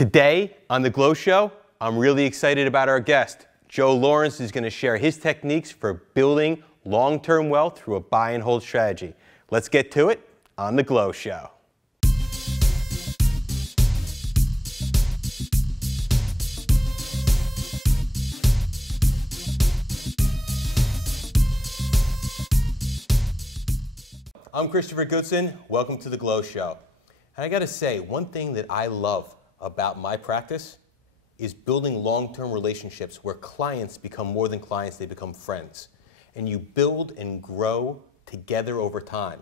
Today on The G.L.O Show, I'm really excited about our guest. Joe Lawrence is going to share his techniques for building long-term wealth through a buy and hold strategy. Let's get to it on The G.L.O Show. I'm Christopher Goodson. Welcome to The G.L.O Show. And I got to say, one thing that I love about my practice is building long-term relationships where clients become more than clients, they become friends. And you build and grow together over time.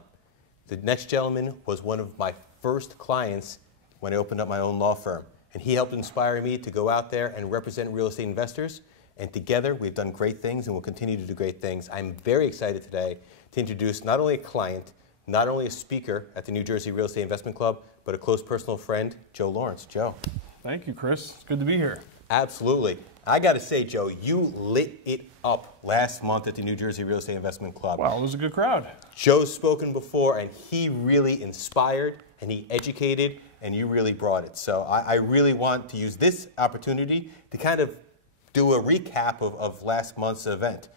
The next gentleman was one of my first clients when I opened up my own law firm. And he helped inspire me to go out there and represent real estate investors. And together, we've done great things and will continue to do great things. I'm very excited today to introduce not only a client, not only a speaker at the New Jersey Real Estate Investment Club, but a close personal friend, Joe Lawrence. Joe. Thank you, Chris. It's good to be here. Absolutely. I got to say, Joe, you lit it up last month at the New Jersey Real Estate Investment Club. Wow, it was a good crowd. Joe's spoken before, and he really inspired, and he educated, and you really brought it. So I really want to use this opportunity to kind of do a recap of last month's event.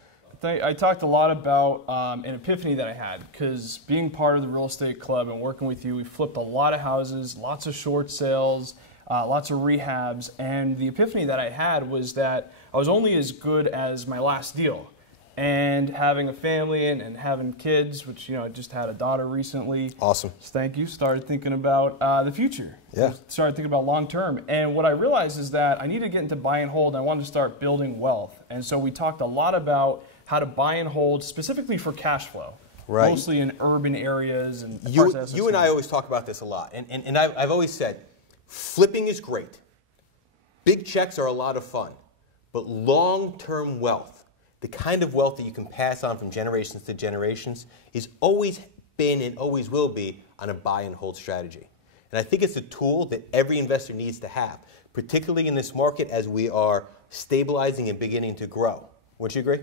I talked a lot about an epiphany that I had, because being part of the real estate club and working with you, we flipped a lot of houses, lots of short sales, lots of rehabs, and the epiphany that I had was that I was only as good as my last deal. And having a family and having kids, which, you know, I just had a daughter recently. Awesome. Thank you. Started thinking about the future. Yeah. Started thinking about long term. And what I realized is that I needed to get into buy and hold, and I wanted to start building wealth. And so we talked a lot about how to buy and hold specifically for cash flow. Right. Mostly in urban areas. And you and I always talk about this a lot. And I've always said, flipping is great. Big checks are a lot of fun. But long-term wealth, the kind of wealth that you can pass on from generations to generations, is always been and always will be on a buy and hold strategy. And I think it's a tool that every investor needs to have, particularly in this market as we are stabilizing and beginning to grow. Would you agree?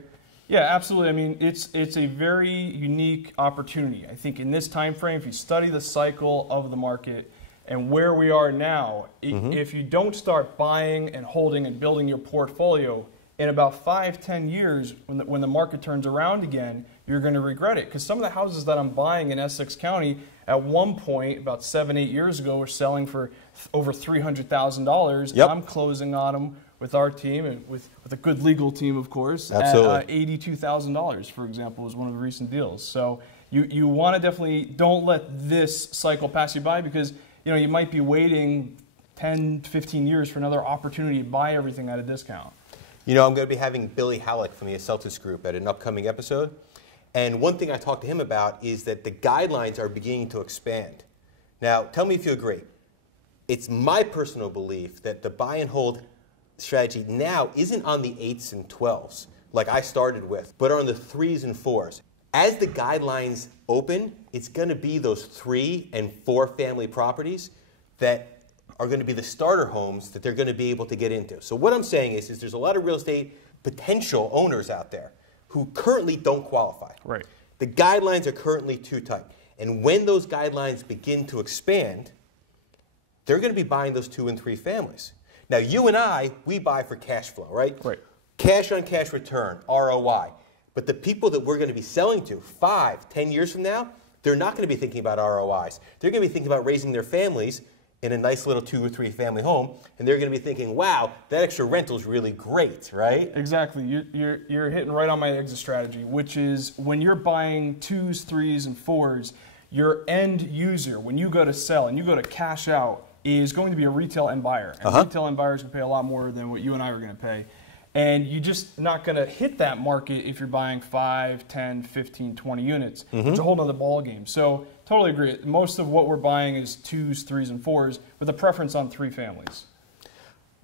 Yeah, absolutely. I mean, it's a very unique opportunity. I think in this time frame, if you study the cycle of the market and where we are now, if you don't start buying and holding and building your portfolio, in about 5-10 years, when the market turns around again, you're going to regret it. Because some of the houses that I'm buying in Essex County, at one point, about 7-8 years ago, were selling for over $300,000. Yep. I'm closing on them with our team, and with a good legal team, of course, absolutely, at $82,000, for example, was one of the recent deals. So you want to definitely don't let this cycle pass you by, because you might be waiting 10 to 15 years for another opportunity to buy everything at a discount. I'm going to be having Billy Halleck from the Celtics Group at an upcoming episode. And one thing I talked to him about is that the guidelines are beginning to expand. Now, tell me if you agree. It's my personal belief that the buy and hold strategy now isn't on the 8s and 12s, like I started with, but are on the 3s and 4s. As the guidelines open, it's going to be those 3 and 4 family properties that are going to be the starter homes that they're going to be able to get into. So what I'm saying is there's a lot of real estate potential owners out there who currently don't qualify. Right. The guidelines are currently too tight. And when those guidelines begin to expand, they're going to be buying those 2 and 3 families. Now, you and I, we buy for cash flow, right? Right. Cash on cash return, ROI. But the people that we're going to be selling to 5-10 years from now, they're not going to be thinking about ROIs. They're going to be thinking about raising their families in a nice little 2 or 3 family home, and they're going to be thinking, wow, that extra rental is really great, right? Exactly. You're hitting right on my exit strategy, which is when you're buying 2s, 3s, and 4s, your end user, when you go to sell and you go to cash out, is going to be a retail end buyer. And retail end buyers can pay a lot more than what you and I are going to pay. And you're just not going to hit that market if you're buying 5, 10, 15, 20 units. It's a whole other ball game. So totally agree. Most of what we're buying is 2s, 3s, and 4s with a preference on 3 families.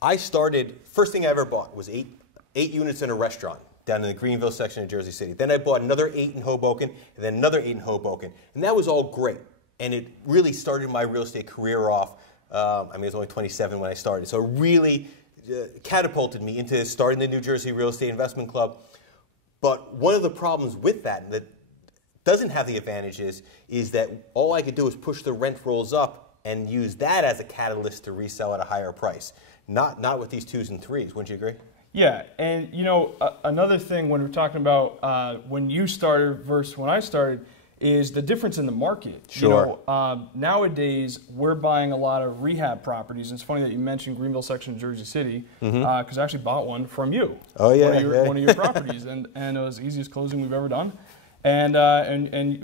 I started, first thing I ever bought was 8 units in a restaurant down in the Greenville section of Jersey City. Then I bought another 8 in Hoboken, and then another 8 in Hoboken. And that was all great. And it really started my real estate career off. I was only 27 when I started. So it really catapulted me into starting the New Jersey Real Estate Investment Club. But one of the problems with that doesn't have the advantages is that all I could do is push the rent rolls up and use that as a catalyst to resell at a higher price. Not with these 2s and 3s. Wouldn't you agree? Yeah, and you know, another thing when we're talking about when you started versus when I started is the difference in the market. Sure. You know, nowadays we're buying a lot of rehab properties. And it's funny that you mentioned Greenville section of Jersey City because I actually bought one from you. Oh yeah, one of your properties, and it was the easiest closing we've ever done. And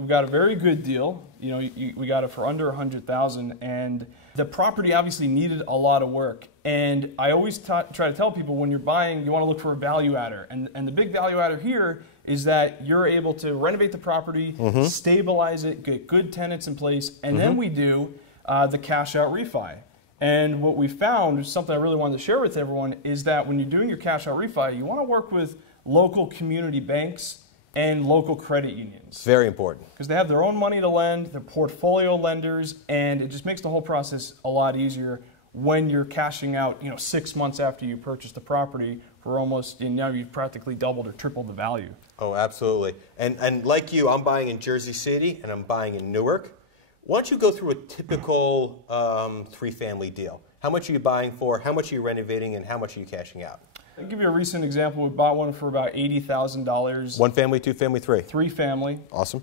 we got a very good deal. You know, we got it for under $100,000, and the property obviously needed a lot of work. And I always try to tell people when you're buying, you want to look for a value adder. And the big value adder here is that you're able to renovate the property, stabilize it, get good tenants in place, and then we do the cash out refi. And what we found, is something I really wanted to share with everyone, is that when you're doing your cash out refi, you want to work with local community banks and local credit unions. Very important. Because they have their own money to lend, they're portfolio lenders, and it just makes the whole process a lot easier when you're cashing out, 6 months after you purchase the property for almost, now you've practically doubled or tripled the value. Oh, absolutely. And like you, I'm buying in Jersey City and I'm buying in Newark. Why don't you go through a typical 3-family deal? How much are you buying for? How much are you renovating? And how much are you cashing out? I'll give you a recent example. We bought one for about $80,000. 1 family, 2 family, 3? 3 family. Awesome.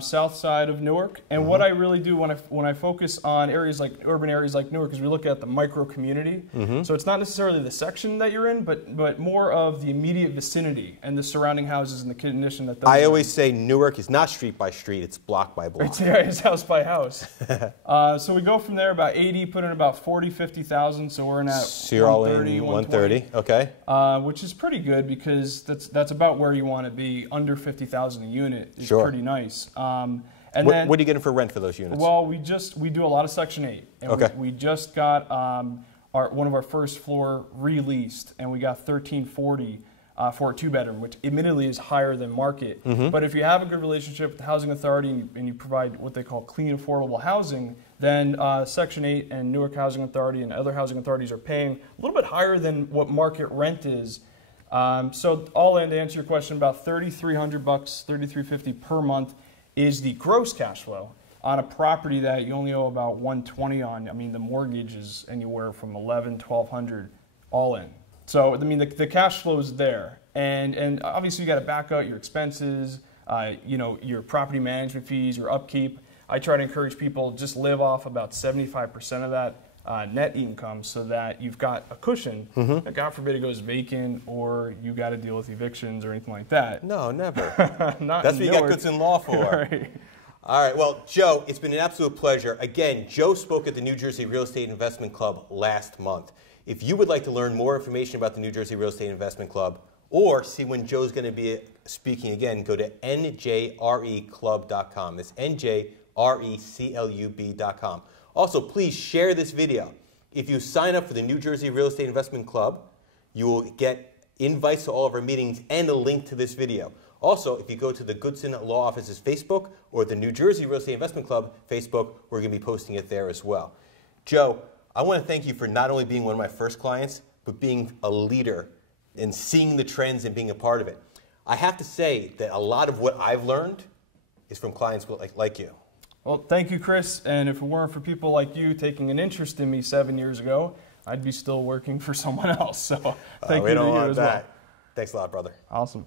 South side of Newark. And what I really do when I focus on areas like urban areas like Newark is we look at the micro community. So it's not necessarily the section that you're in, but more of the immediate vicinity and the surrounding houses and the condition that those I always say Newark is not street by street, it's block by block. It's house by house. So we go from there about 80, put in about 40, 50,000. So we're in at So you're all in 130, okay. Which is pretty good because that's about where you want to be. Under 50,000 a unit is pretty nice. And what then, are you getting for rent for those units? Well, we do a lot of Section 8. And we just got one of our first floor released, and we got 1340 for a 2-bedroom, which admittedly is higher than market. But if you have a good relationship with the housing authority and you provide what they call clean, affordable housing, then Section 8 and Newark Housing Authority and other housing authorities are paying a little bit higher than what market rent is. So all in, to answer your question, about $3,300, $3,350 per month is the gross cash flow on a property that you only owe about $120 on. I mean, the mortgage is anywhere from $1,100, $1,200 all in. So, I mean, the cash flow is there. And obviously, you got to back out your expenses, your property management fees, your upkeep. I try to encourage people just live off about 75% of that net income so that you've got a cushion. That God forbid it goes vacant or you got to deal with evictions or anything like that. No, never. Not That's what you got Goodson Law for. Right. All right, well, Joe, it's been an absolute pleasure. Again, Joe spoke at the New Jersey Real Estate Investment Club last month. If you would like to learn more information about the New Jersey Real Estate Investment Club or see when Joe's going to be speaking again, go to njreclub.com. That's njreclub.com. Also, please share this video. If you sign up for the New Jersey Real Estate Investment Club, you will get invites to all of our meetings and a link to this video. Also, if you go to the Goodson Law Office's Facebook or the New Jersey Real Estate Investment Club Facebook, we're going to be posting it there as well. Joe, I want to thank you for not only being one of my first clients, but being a leader and seeing the trends and being a part of it. I have to say that a lot of what I've learned is from clients like you. Well, thank you, Chris. And if it weren't for people like you taking an interest in me 7 years ago, I'd be still working for someone else. So thank you to you as well. Thanks a lot, brother. Awesome.